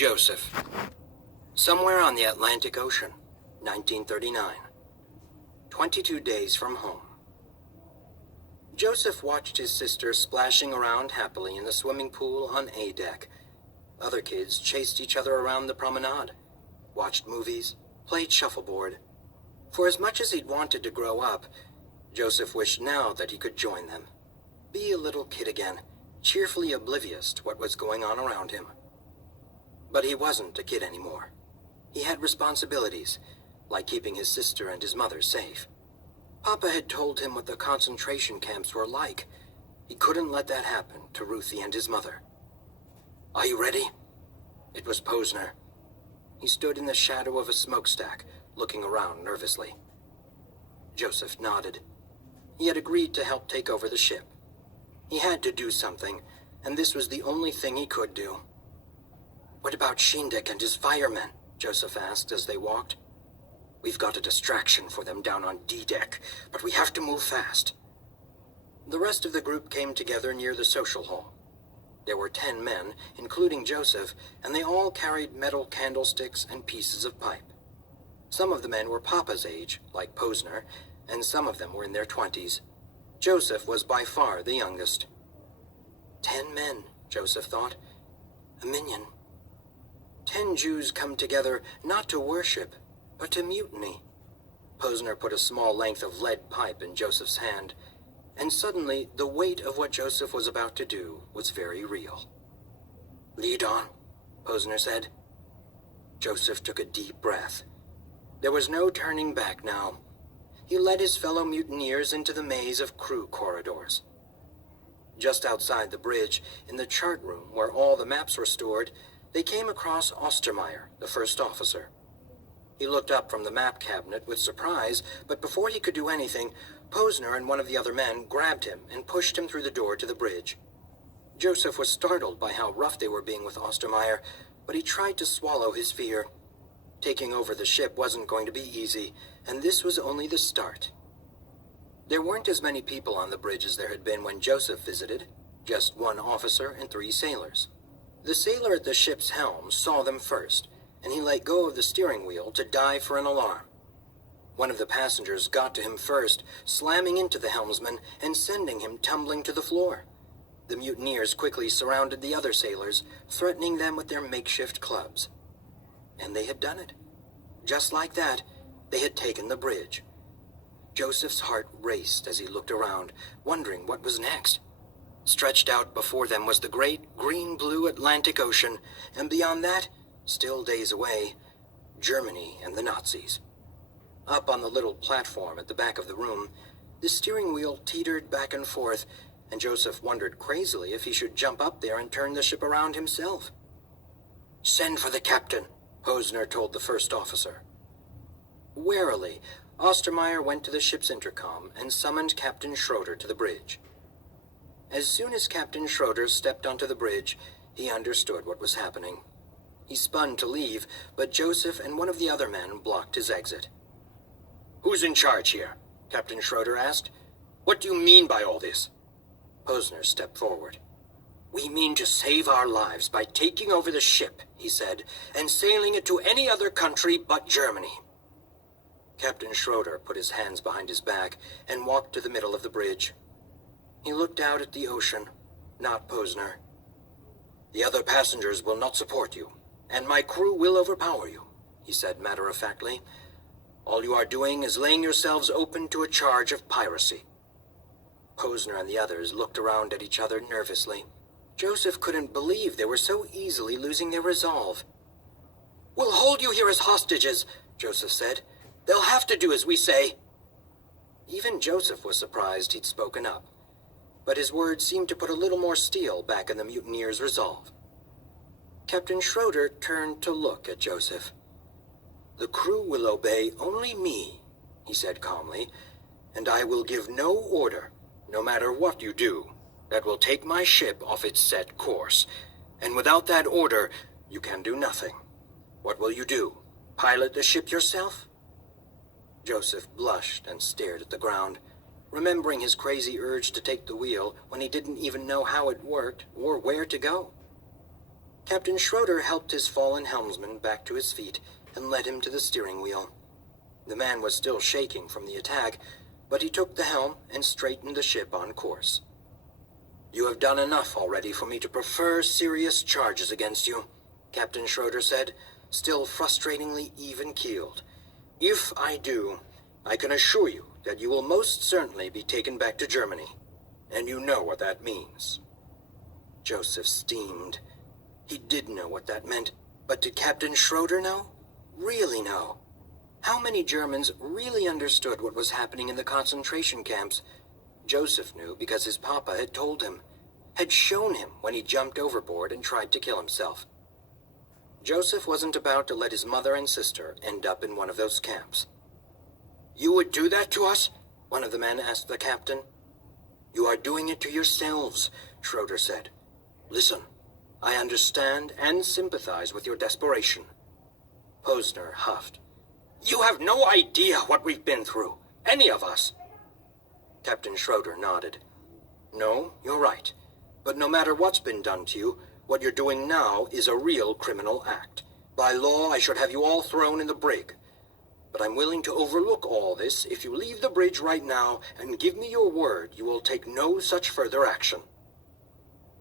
Joseph. Somewhere on the Atlantic Ocean, 1939. 22 days from home. Joseph watched his sister splashing around happily in the swimming pool on A deck. Other kids chased each other around the promenade, watched movies, played shuffleboard. For as much as he'd wanted to grow up, Joseph wished now that he could join them. Be a little kid again, cheerfully oblivious to what was going on around him. But he wasn't a kid anymore. He had responsibilities, like keeping his sister and his mother safe. Papa had told him what the concentration camps were like. He couldn't let that happen to Ruthie and his mother. "Are you ready?" It was Posner. He stood in the shadow of a smokestack, looking around nervously. Joseph nodded. He had agreed to help take over the ship. He had to do something, and this was the only thing he could do. "What about Shindik and his firemen?" Joseph asked as they walked. "We've got a distraction for them down on D-deck, but we have to move fast." The rest of the group came together near the social hall. There were 10 men, including Joseph, and they all carried metal candlesticks and pieces of pipe. Some of the men were Papa's age, like Posner, and some of them were in their 20s. Joseph was by far the youngest. 10 men, Joseph thought. A minion. 10 Jews come together not to worship, but to mutiny. Posner put a small length of lead pipe in Joseph's hand, and suddenly the weight of what Joseph was about to do was very real. "Lead on," Posner said. Joseph took a deep breath. There was no turning back now. He led his fellow mutineers into the maze of crew corridors. Just outside the bridge, in the chart room where all the maps were stored, they came across Ostermeyer, the first officer. He looked up from the map cabinet with surprise, but before he could do anything, Posner and one of the other men grabbed him and pushed him through the door to the bridge. Joseph was startled by how rough they were being with Ostermeyer, but he tried to swallow his fear. Taking over the ship wasn't going to be easy, and this was only the start. There weren't as many people on the bridge as there had been when Joseph visited, just 1 officer and 3 sailors. The sailor at the ship's helm saw them first, and he let go of the steering wheel to dive for an alarm. One of the passengers got to him first, slamming into the helmsman and sending him tumbling to the floor. The mutineers quickly surrounded the other sailors, threatening them with their makeshift clubs. And they had done it. Just like that, they had taken the bridge. Joseph's heart raced as he looked around, wondering what was next. Stretched out before them was the great green-blue Atlantic Ocean, and beyond that, still days away, Germany and the Nazis. Up on the little platform at the back of the room, the steering wheel teetered back and forth, and Joseph wondered crazily if he should jump up there and turn the ship around himself. "Send for the captain," Posner told the first officer. Warily, Ostermeyer went to the ship's intercom and summoned Captain Schroeder to the bridge. As soon as Captain Schroeder stepped onto the bridge, he understood what was happening. He spun to leave, but Joseph and one of the other men blocked his exit. "Who's in charge here?" Captain Schroeder asked. "What do you mean by all this?" Posner stepped forward. "We mean to save our lives by taking over the ship," he said, "and sailing it to any other country but Germany." Captain Schroeder put his hands behind his back and walked to the middle of the bridge. He looked out at the ocean, not Posner. "The other passengers will not support you, and my crew will overpower you," he said matter-of-factly. "All you are doing is laying yourselves open to a charge of piracy." Posner and the others looked around at each other nervously. Joseph couldn't believe they were so easily losing their resolve. "We'll hold you here as hostages," Joseph said. "They'll have to do as we say." Even Joseph was surprised he'd spoken up, but his words seemed to put a little more steel back in the mutineers' resolve. Captain Schroeder turned to look at Joseph. "The crew will obey only me," he said calmly, "and I will give no order, no matter what you do, that will take my ship off its set course. And without that order, you can do nothing. What will you do? Pilot the ship yourself?" Joseph blushed and stared at the ground, remembering his crazy urge to take the wheel when he didn't even know how it worked or where to go. Captain Schroeder helped his fallen helmsman back to his feet and led him to the steering wheel. The man was still shaking from the attack, but he took the helm and straightened the ship on course. "You have done enough already for me to prefer serious charges against you," Captain Schroeder said, still frustratingly even-keeled. "If I do, I can assure you that you will most certainly be taken back to Germany, and you know what that means." Joseph steamed. He did know what that meant, but did Captain Schroeder know? Really know? How many Germans really understood what was happening in the concentration camps? Joseph knew because his papa had told him, had shown him when he jumped overboard and tried to kill himself. Joseph wasn't about to let his mother and sister end up in one of those camps. "You would do that to us?" one of the men asked the captain. "You are doing it to yourselves," Schroeder said. "Listen, I understand and sympathize with your desperation." Posner huffed. "You have no idea what we've been through, any of us." Captain Schroeder nodded. "No, you're right. But no matter what's been done to you, what you're doing now is a real criminal act. By law, I should have you all thrown in the brig. But I'm willing to overlook all this if you leave the bridge right now and give me your word you will take no such further action."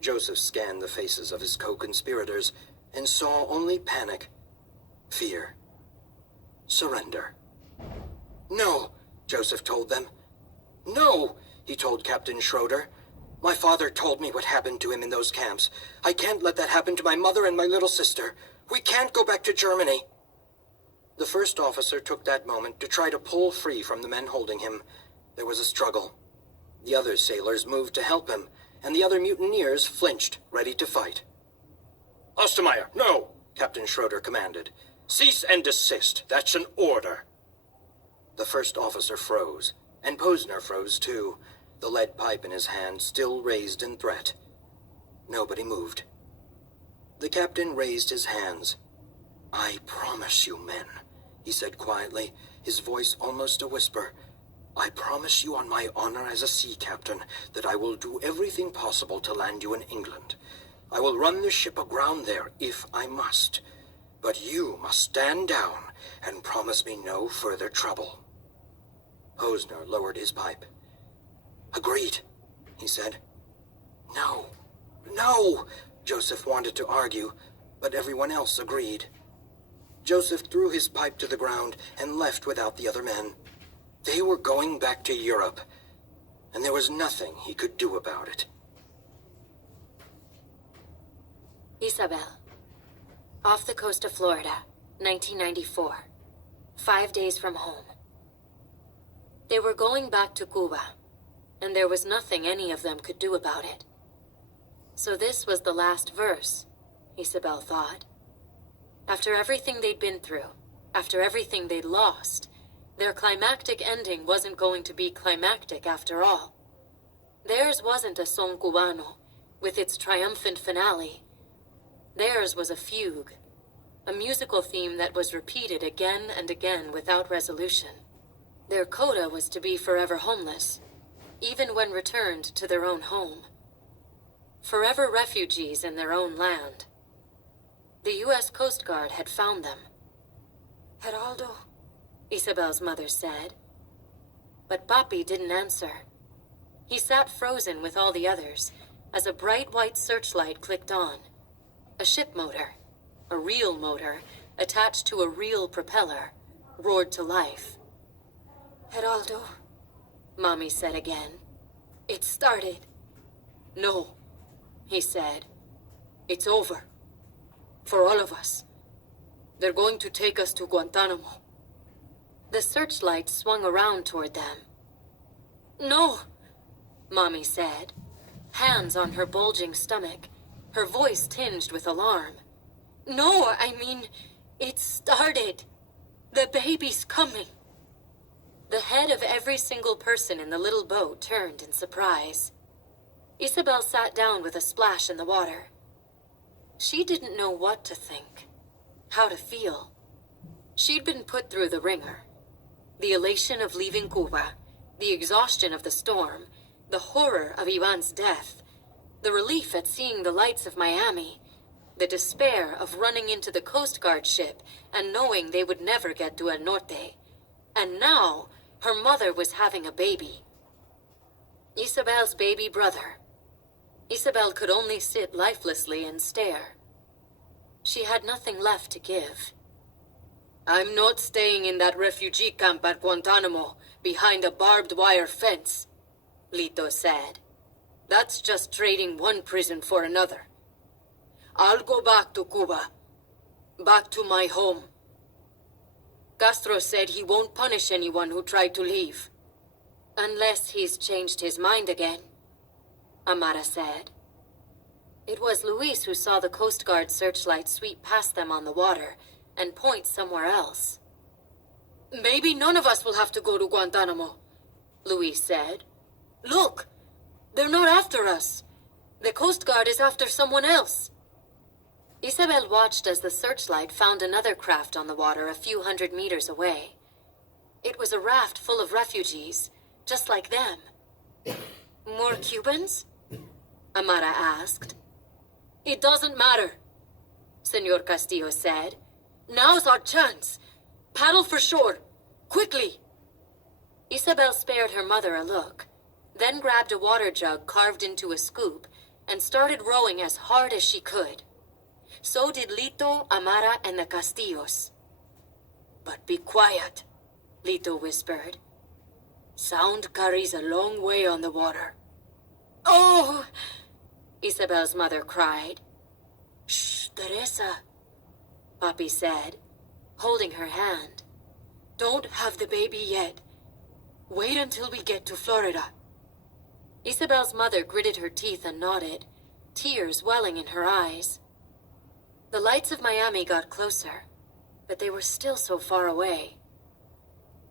Joseph scanned the faces of his co-conspirators and saw only panic, fear, surrender. "No," Joseph told them. "No," he told Captain Schroeder. "My father told me what happened to him in those camps. I can't let that happen to my mother and my little sister. We can't go back to Germany." The first officer took that moment to try to pull free from the men holding him. There was a struggle. The other sailors moved to help him, and the other mutineers flinched, ready to fight. "Ostermeyer, no!" Captain Schroeder commanded. "Cease and desist. That's an order." The first officer froze, and Posner froze too, the lead pipe in his hand still raised in threat. Nobody moved. The captain raised his hands. "I promise you, men," he said quietly, his voice almost a whisper. "I promise you on my honor as a sea captain that I will do everything possible to land you in England. I will run the ship aground there if I must. But you must stand down and promise me no further trouble." Posner lowered his pipe. "Agreed," he said. "No, no," Joseph wanted to argue, but everyone else agreed. Joseph threw his pipe to the ground and left without the other men. They were going back to Europe, and there was nothing he could do about it. Isabel. Off the coast of Florida, 1994. 5 days from home. They were going back to Cuba, and there was nothing any of them could do about it. So this was the last verse, Isabel thought. After everything they'd been through, after everything they'd lost, their climactic ending wasn't going to be climactic after all. Theirs wasn't a son cubano, with its triumphant finale. Theirs was a fugue, a musical theme that was repeated again and again without resolution. Their coda was to be forever homeless, even when returned to their own home. Forever refugees in their own land. The U.S. Coast Guard had found them. "Geraldo," Isabel's mother said. But Papi didn't answer. He sat frozen with all the others as a bright white searchlight clicked on. A ship motor, a real motor, attached to a real propeller, roared to life. "Geraldo," Mommy said again. "It started." "No," he said. "It's over. For all of us. They're going to take us to Guantanamo." The searchlight swung around toward them. "No," Mommy said, hands on her bulging stomach, her voice tinged with alarm. "No, I mean, it started. The baby's coming." The head of every single person in the little boat turned in surprise. Isabel sat down with a splash in the water. She didn't know what to think, how to feel. She'd been put through the ringer. The elation of leaving Cuba, the exhaustion of the storm, the horror of Ivan's death, the relief at seeing the lights of Miami, The despair of running into the Coast Guard ship and knowing they would never get to El Norte. And now, her mother was having a baby. Isabel's baby brother. Isabel could only sit lifelessly and stare. She had nothing left to give. "I'm not staying in that refugee camp at Guantanamo, behind a barbed wire fence," Lito said. "That's just trading one prison for another. I'll go back to Cuba. Back to my home." Castro said he won't punish anyone who tried to leave. "Unless he's changed his mind again," Amara said. It was Luis who saw the Coast Guard searchlight sweep past them on the water and point somewhere else. "Maybe none of us will have to go to Guantanamo," Luis said. "Look, they're not after us. The Coast Guard is after someone else." Isabel watched as the searchlight found another craft on the water a few hundred meters away. It was a raft full of refugees, just like them. "More Cubans?" Amara asked. "It doesn't matter," Senor Castillo said. "Now's our chance. Paddle for shore. Quickly." Isabel spared her mother a look, then grabbed a water jug carved into a scoop and started rowing as hard as she could. So did Lito, Amara, and the Castillos. "But be quiet," Lito whispered. "Sound carries a long way on the water." "Oh!" Isabel's mother cried. "Shh, Teresa," Papi said, holding her hand. "Don't have the baby yet. Wait until we get to Florida." Isabel's mother gritted her teeth and nodded, tears welling in her eyes. The lights of Miami got closer, but they were still so far away.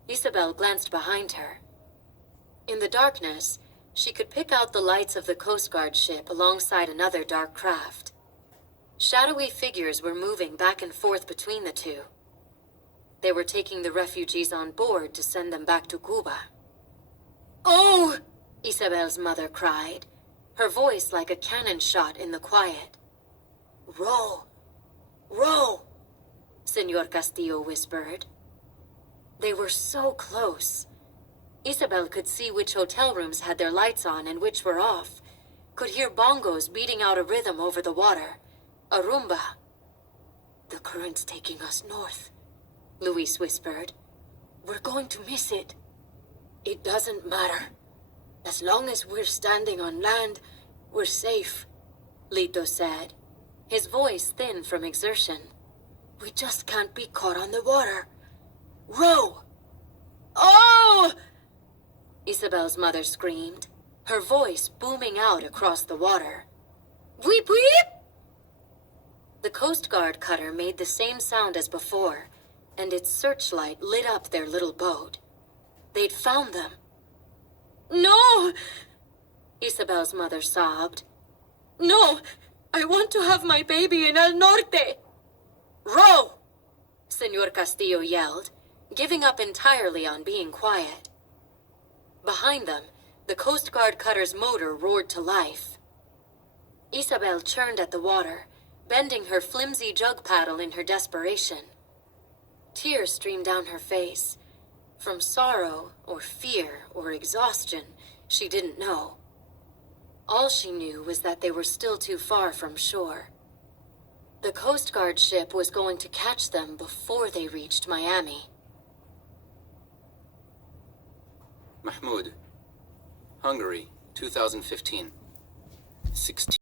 Isabel glanced behind her. In the darkness, she could pick out the lights of the Coast Guard ship alongside another dark craft. Shadowy figures were moving back and forth between the two. They were taking the refugees on board to send them back to Cuba. "Oh!" Isabel's mother cried, her voice like a cannon shot in the quiet. "Row! Row!" Senor Castillo whispered. They were so close. Isabel could see which hotel rooms had their lights on and which were off, could hear bongos beating out a rhythm over the water, a rumba. "The current's taking us north," Luis whispered. "We're going to miss it." "It doesn't matter. As long as we're standing on land, we're safe," Lito said, his voice thin from exertion. "We just can't be caught on the water. Row!" "Oh!" Isabel's mother screamed, her voice booming out across the water. "Weep, weep!" The Coast Guard cutter made the same sound as before, and its searchlight lit up their little boat. They'd found them. "No!" Isabel's mother sobbed. "No! I want to have my baby in El Norte!" "Row!" Senor Castillo yelled, giving up entirely on being quiet. Behind them, the Coast Guard cutter's motor roared to life. Isabel churned at the water, bending her flimsy jug paddle in her desperation. Tears streamed down her face. From sorrow, or fear, or exhaustion, she didn't know. All she knew was that they were still too far from shore. The Coast Guard ship was going to catch them before they reached Miami. Mahmoud, Hungary, 2015. 16.